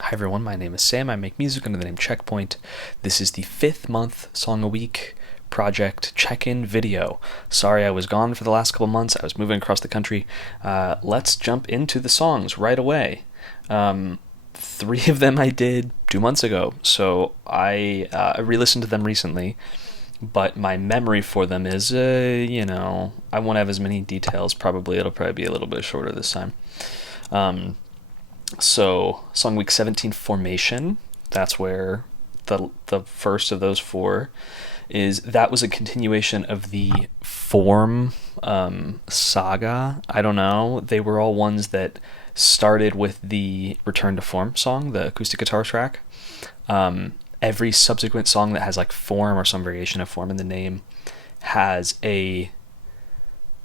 Hi everyone, my name is Sam. I make music under the name Checkpoint. This is the 5th month Song a Week project check-in video. Sorry I was gone for the last couple months. I was moving across the country. Let's jump into the songs right away. 3 of them I did 2 months ago, so I re-listened to them recently. But my memory for them is, I won't have as many details. It'll probably be a little bit shorter this time. So, Song Week 17, Formation. That's where the first of those 4 is. That was a continuation of the Form saga. I don't know. They were all ones that started with the Return to Form song, the acoustic guitar track. Every subsequent song that has like Form or some variation of Form in the name has a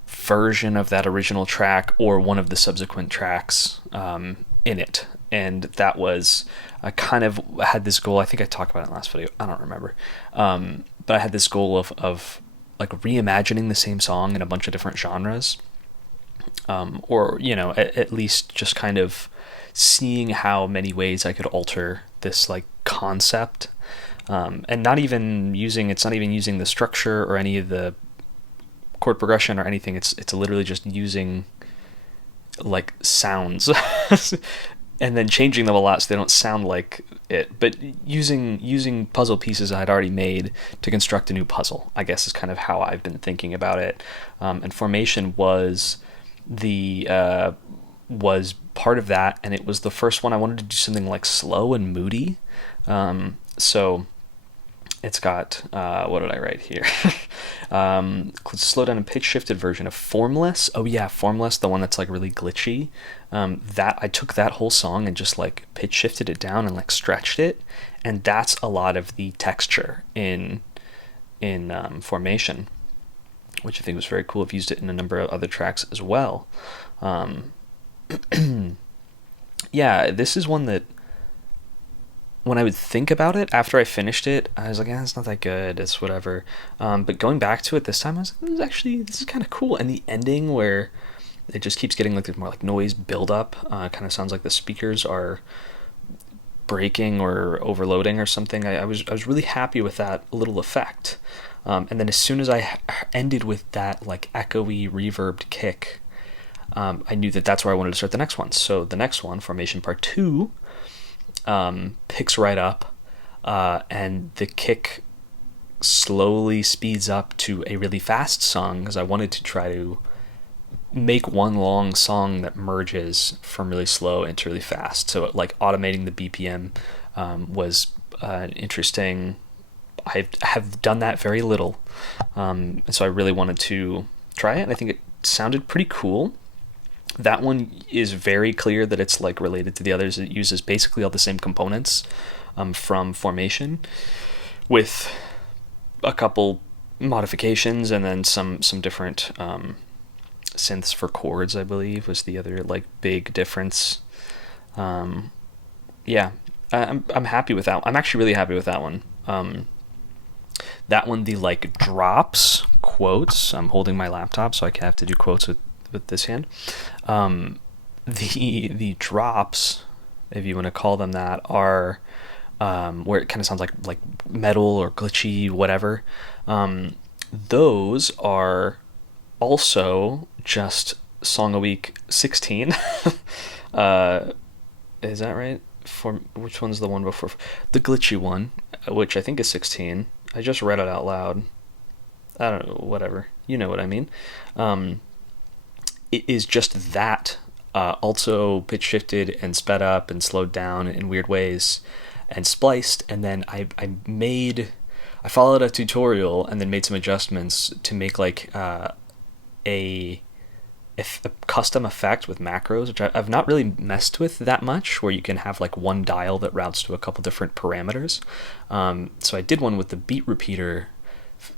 version of that original track or one of the subsequent tracks in it. And that was, I kind of had this goal. I think I talked about it in the last video. I don't remember. But I had this goal of like reimagining the same song in a bunch of different genres. Or, at least just kind of seeing how many ways I could alter this like concept. And it's not even using the structure or any of the chord progression or anything. It's literally just using like sounds and then changing them a lot so they don't sound like it, but using puzzle pieces I had already made to construct a new puzzle, I guess, is kind of how I've been thinking about it. And Formation was part of that, and it was the first one I wanted to do something like slow and moody. So it's got, what did I write here? Slow down and pitch shifted version of Formless. Oh yeah, Formless, the one that's like really glitchy. That I took that whole song and just like pitch shifted it down and like stretched it, and that's a lot of the texture in Formation, which I think was very cool. I've used it in a number of other tracks as well. Yeah, this is one that when I would think about it after I finished it, I was like, it's not that good. It's whatever. But going back to it this time, I was like, this is kind of cool. And the ending where it just keeps getting like more like noise buildup, kind of sounds like the speakers are breaking or overloading or something. I was really happy with that little effect. And then as soon as I ended with that like echoey reverbed kick, I knew that that's where I wanted to start the next one. So the next one, Formation Part 2, picks right up, and the kick slowly speeds up to a really fast song because I wanted to try to make one long song that merges from really slow into really fast. So like automating the BPM was interesting. I have done that very little, so I really wanted to try it, and I think it sounded pretty cool. That one is very clear that it's like related to the others. It uses basically all the same components from Formation, with a couple modifications, and then some different synths for chords, I believe, was the other like big difference. Yeah, I'm happy with that. I'm actually really happy with that one. That one, the like drops, quotes. I'm holding my laptop, so I have to do quotes with this hand. The drops, if you want to call them that, are where it kind of sounds like metal or glitchy, whatever. Those are also just Song a Week 16. Is that right? For which one's the one before? The glitchy one, which I think is 16. I just read it out loud. I don't know, whatever. You know what I mean. It is just that, also pitch shifted and sped up and slowed down in weird ways and spliced, and then I followed a tutorial and then made some adjustments to make like a custom effect with macros, which I've not really messed with that much, where you can have like one dial that routes to a couple different parameters. So I did one with the beat repeater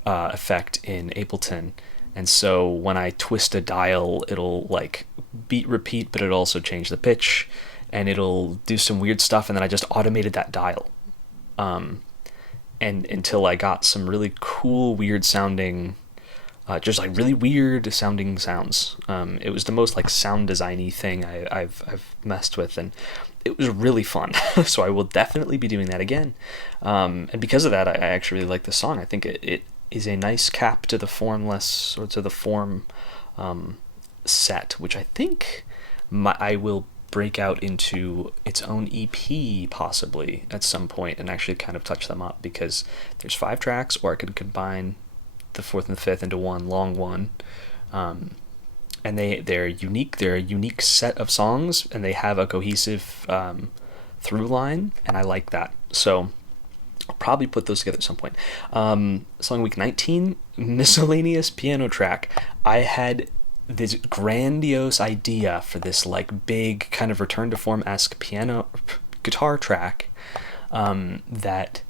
effect in Ableton. And so when I twist a dial, it'll like beat repeat, but it'll also change the pitch, and it'll do some weird stuff. And then I just automated that dial, and until I got some really cool, weird sounding, just like really weird sounding sounds. It was the most like sound designy thing I've messed with, and it was really fun. So I will definitely be doing that again. And because of that, I actually really like this song. I think it is a nice cap to the formless, or to the form set, which I think I will break out into its own EP possibly at some point and actually kind of touch them up, because there's 5 tracks, or I could combine the fourth and the fifth into one long one. And they're unique. They're a unique set of songs, and they have a cohesive through line, and I like that. So I'll probably put those together at some point. Song week 19, miscellaneous piano track. I had this grandiose idea for this like big kind of return to form-esque guitar track that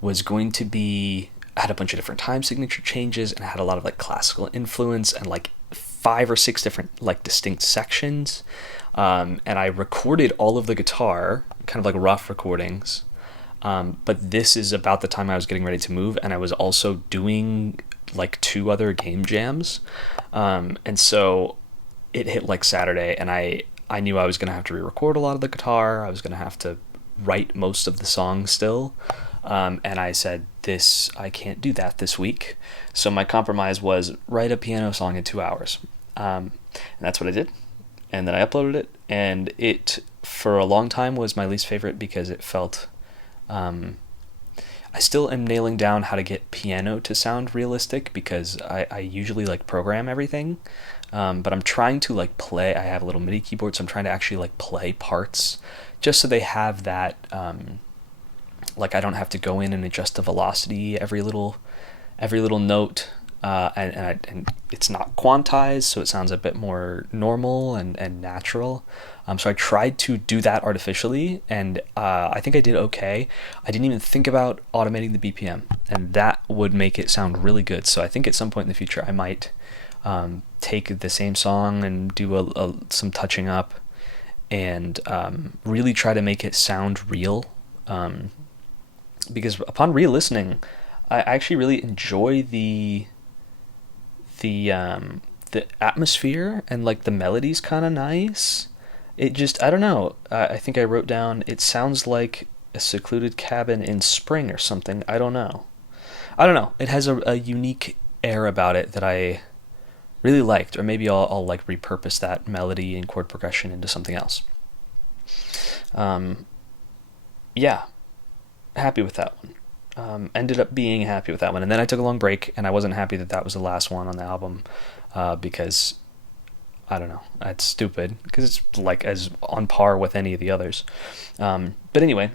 was going to be, had a bunch of different time signature changes, and it had a lot of like classical influence and like 5 or 6 different like distinct sections. And I recorded all of the guitar, kind of like rough recordings. But this is about the time I was getting ready to move, and I was also doing like 2 other game jams. And so it hit like Saturday, and I knew I was going to have to re-record a lot of the guitar. I was going to have to write most of the songs still. And I said, I can't do that this week. So my compromise was write a piano song in 2 hours. And that's what I did. And then I uploaded it, and it, for a long time, was my least favorite because it felt, I still am nailing down how to get piano to sound realistic, because I usually like program everything. But I'm trying to like play, I have a little MIDI keyboard, so I'm trying to actually like play parts just so they have that, like I don't have to go in and adjust the velocity every little note, and it's not quantized, so it sounds a bit more normal and natural. So I tried to do that artificially, and I think I did okay. I didn't even think about automating the BPM, and that would make it sound really good. So I think at some point in the future I might take the same song and do some touching up, and really try to make it sound real. Because upon re-listening, I actually really enjoy the atmosphere, and like the melody's kind of nice. It just, I don't know. I think I wrote down, it sounds like a secluded cabin in spring or something. I don't know. It has a unique air about it that I really liked, or maybe I'll like repurpose that melody and chord progression into something else. Yeah. Happy with that one. Ended up being happy with that one, and then I took a long break, and I wasn't happy that was the last one on the album, because I don't know, it's stupid, because it's like as on par with any of the others. But anyway,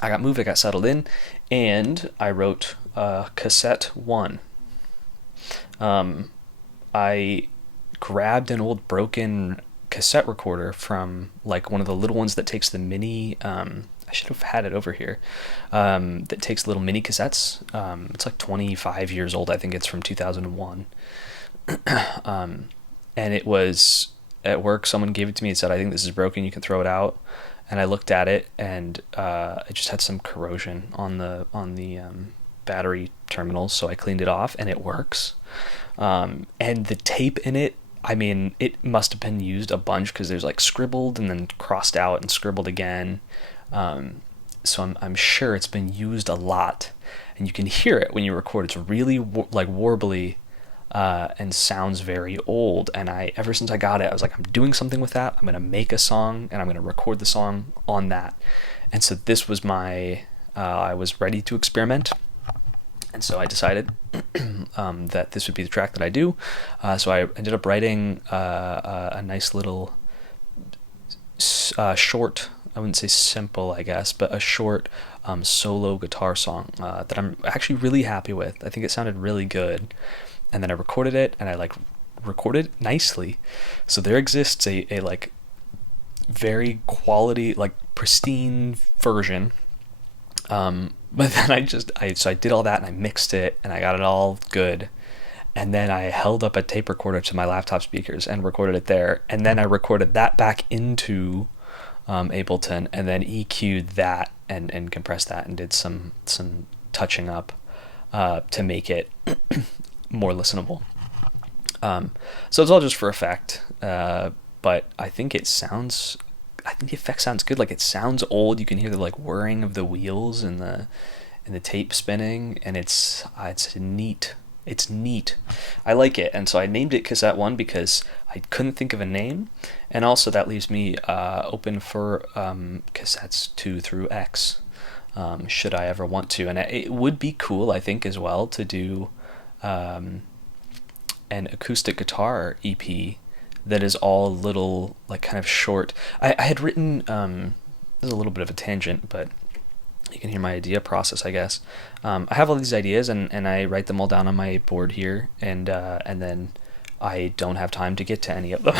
I got moved, I got settled in, and I wrote cassette 1. I grabbed an old broken cassette recorder from like one of the little ones that takes the mini, I should have had it over here, that takes little mini cassettes. It's like 25 years old. I think it's from 2001. And it was at work. Someone gave it to me and said, I think this is broken. You can throw it out. And I looked at it, and it just had some corrosion on the battery terminals. So I cleaned it off, and it works. And the tape in it, I mean, it must have been used a bunch, because there's like scribbled and then crossed out and scribbled again. So I'm sure it's been used a lot, and you can hear it when you record. It's really like warbly, and sounds very old. And ever since I got it, I was like, I'm doing something with that. I'm going to make a song, and I'm going to record the song on that. And so this was I was ready to experiment. And so I decided that this would be the track that I do. So I ended up writing a nice little short, I wouldn't say simple, I guess, but a short solo guitar song that I'm actually really happy with. I think it sounded really good. And then I recorded it, and I like recorded nicely. So there exists a like very quality, like pristine version. But then I did all that, and I mixed it, and I got it all good. And then I held up a tape recorder to my laptop speakers and recorded it there. And then I recorded that back into Ableton, and then EQ'd that and compressed that, and did some touching up to make it more listenable. So it's all just for effect, but I think it sounds I think the effect sounds good. Like, it sounds old. You can hear the like whirring of the wheels and the tape spinning, and it's neat. It's neat. I like it, and so I named it Cassette One because I couldn't think of a name, and also that leaves me open for cassettes 2 through X, should I ever want to. And it would be cool, I think, as well, to do an acoustic guitar EP that is all little, like, kind of short. I had written, this is a little bit of a tangent, but you can hear my idea process, I guess. I have all these ideas, and I write them all down on my board here, and then I don't have time to get to any of them.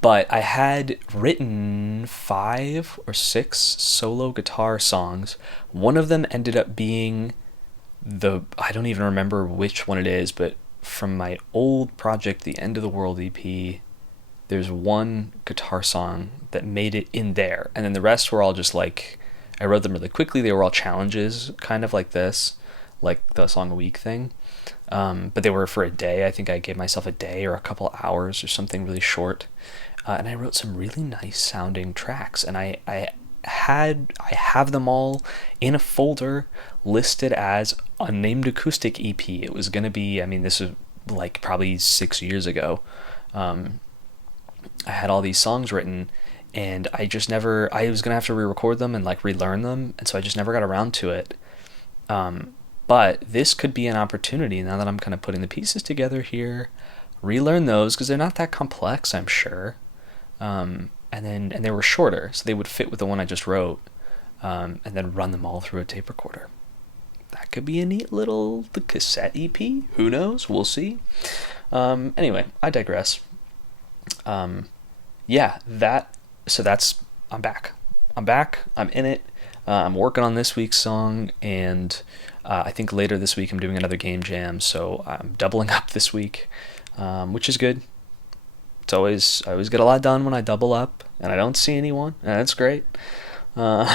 But I had written 5 or 6 solo guitar songs. One of them ended up being I don't even remember which one it is, but from my old project, the End of the World EP, there's one guitar song that made it in there, and then the rest were all just like, I wrote them really quickly. They were all challenges, kind of like this, like the song a week thing, but they were for a day. I think I gave myself a day or a couple hours or something really short, and I wrote some really nice sounding tracks, and I have them all in a folder listed as Unnamed Acoustic EP. It was gonna be, I mean, this is like probably 6 years ago. I had all these songs written, and I was gonna have to re-record them and like relearn them, and so I just never got around to it. But this could be an opportunity, now that I'm kind of putting the pieces together here, relearn those, because they're not that complex, I'm sure. And they were shorter, so they would fit with the one I just wrote, and then run them all through a tape recorder. That could be a neat little cassette EP. Who knows? We'll see. Anyway, I digress. Yeah, I'm back. I'm in it. I'm working on this week's song, and I think later this week I'm doing another game jam, so I'm doubling up this week, which is good. I always get a lot done when I double up, and I don't see anyone, and that's great. Yeah,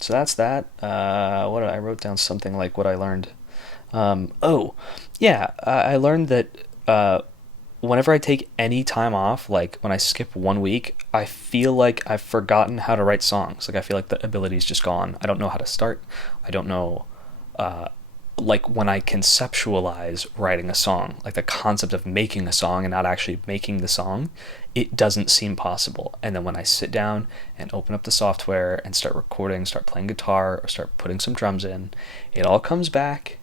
so that's that. I wrote down something like what I learned. I learned that whenever I take any time off, like when I skip 1 week, I feel like I've forgotten how to write songs. Like, I feel like the ability's just gone. I don't know how to start. I don't know, like, when I conceptualize writing a song, like the concept of making a song and not actually making the song, it doesn't seem possible. And then when I sit down and open up the software and start recording, start playing guitar, or start putting some drums in, it all comes back,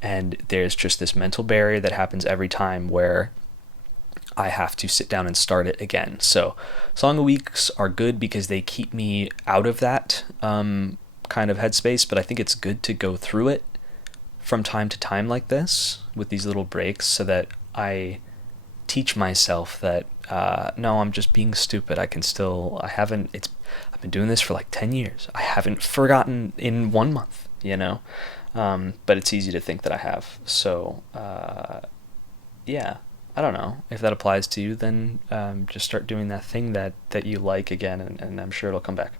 and there's just this mental barrier that happens every time where I have to sit down and start it again. So song of weeks are good because they keep me out of that kind of headspace, but I think it's good to go through it from time to time like this with these little breaks, so that I teach myself that no, I'm just being stupid. I've been doing this for like 10 years. I haven't forgotten in 1 month, but it's easy to think that I have. So yeah, I don't know if that applies to you. Then just start doing that thing that you like again, and I'm sure it'll come back.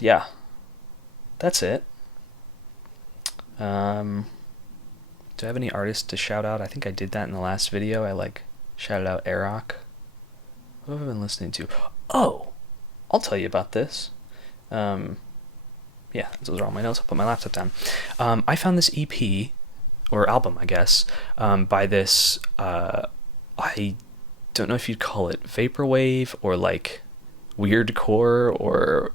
Yeah, that's it. Do I have any artists to shout out? I think I did that in the last video. I shouted out Aroc. Who have I been listening to? Oh, I'll tell you about this. Yeah, those are all my notes. I'll put my laptop down. I found this EP, or album, I guess, by this, I don't know if you'd call it vaporwave or like weirdcore or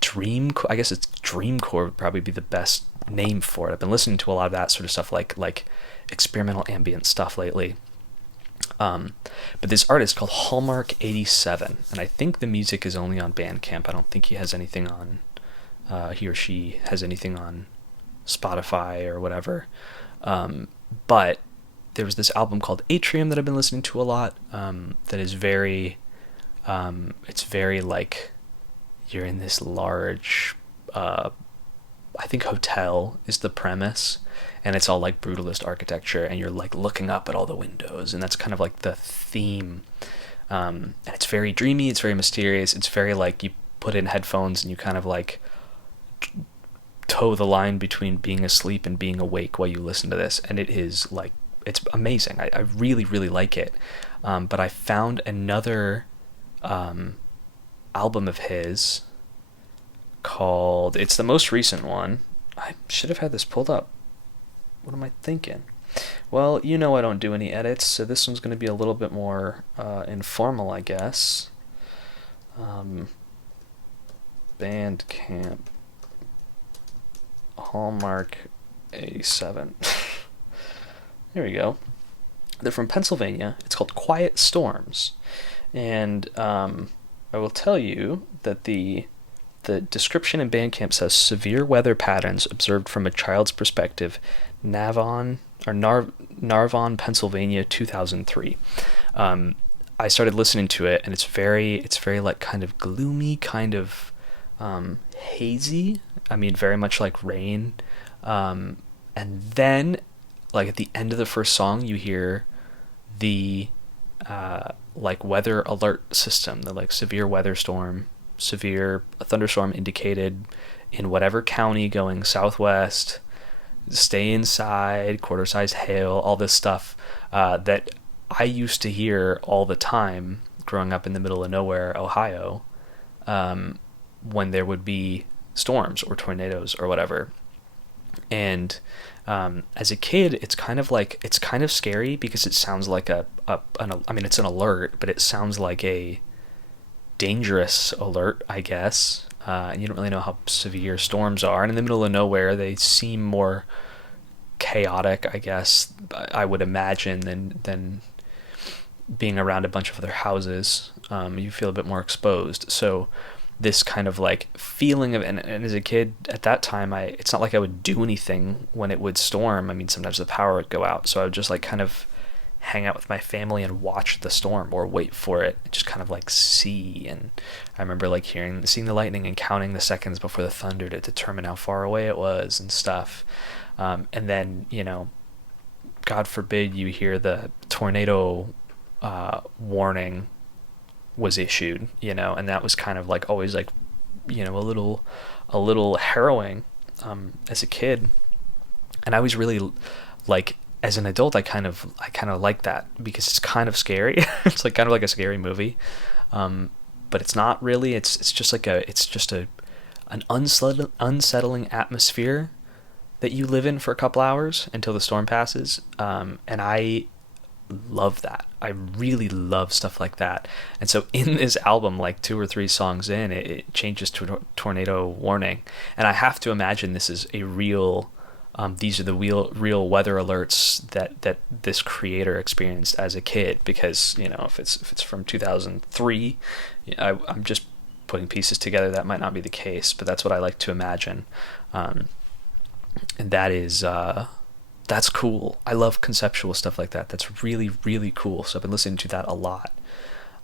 dream. I guess it's dreamcore would probably be the best name for it. I've been listening to a lot of that sort of stuff, like experimental ambient stuff lately. But this artist called Hallmark 87, and I think the music is only on Bandcamp. I don't think he has anything on, he or she has anything on Spotify or whatever. But there was this album called Atrium that I've been listening to a lot, that is very, it's very like, you're in this large, I think hotel is the premise, and it's all like brutalist architecture, and you're like looking up at all the windows, and that's kind of like the theme. And it's very dreamy, it's very mysterious, it's very like you put in headphones and you kind of like toe the line between being asleep and being awake while you listen to this, and it is like it's amazing. I really really like it. But I found another album of his called. It's the most recent one. I should have had this pulled up. What am I thinking? Well, you know I don't do any edits, so this one's going to be a little bit more informal, I guess. Bandcamp Hallmark A7. There we go. They're from Pennsylvania. It's called Quiet Storms. And I will tell you that the description in Bandcamp says severe weather patterns observed from a child's perspective, Narvon, Pennsylvania, 2003. I started listening to it, and it's very like kind of gloomy, kind of hazy. I mean, very much like rain. And then, like at the end of the first song, you hear the like weather alert system, the like severe thunderstorm indicated in whatever county going southwest, stay inside, quarter size hail, all this stuff that I used to hear all the time growing up in the middle of nowhere, Ohio, when there would be storms or tornadoes or whatever. And as a kid, it's kind of scary because it sounds like it's an alert, but it sounds like a dangerous alert, I guess. And you don't really know how severe storms are. And in the middle of nowhere, they seem more chaotic, I guess, I would imagine, than being around a bunch of other houses. You feel a bit more exposed. So this kind of like feeling of, and as a kid at that time, it's not like I would do anything when it would storm. I mean, sometimes the power would go out, so I would just like kind of hang out with my family and watch the storm or wait for it, just kind of like see. And I remember like seeing the lightning and counting the seconds before the thunder to determine how far away it was and stuff. And then, God forbid you hear the tornado warning was issued, and that was kind of like always like, a little harrowing as a kid. And I was really like, as an adult, I kind of like that because it's kind of scary. It's like kind of like a scary movie, but it's not really. It's just an unsettling atmosphere that you live in for a couple hours until the storm passes. And I love that. I really love stuff like that. And so in this album, like 2 or 3 songs in, it changes to a tornado warning, and I have to imagine this is a real. These are the real weather alerts that this creator experienced as a kid, because if it's from 2003, I'm just putting pieces together. That might not be the case, but that's what I like to imagine, and that is that's cool. I love conceptual stuff like that. That's really really cool. So I've been listening to that a lot,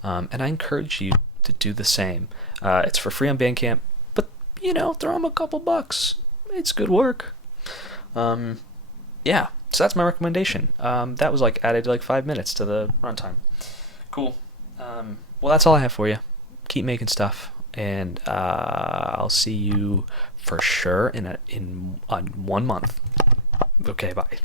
and I encourage you to do the same. It's for free on Bandcamp, but throw them a couple bucks. It's good work. Yeah, so that's my recommendation. That was like added like 5 minutes to the runtime. Cool. Well, that's all I have for you. Keep making stuff, and I'll see you for sure in 1 month. Okay, bye.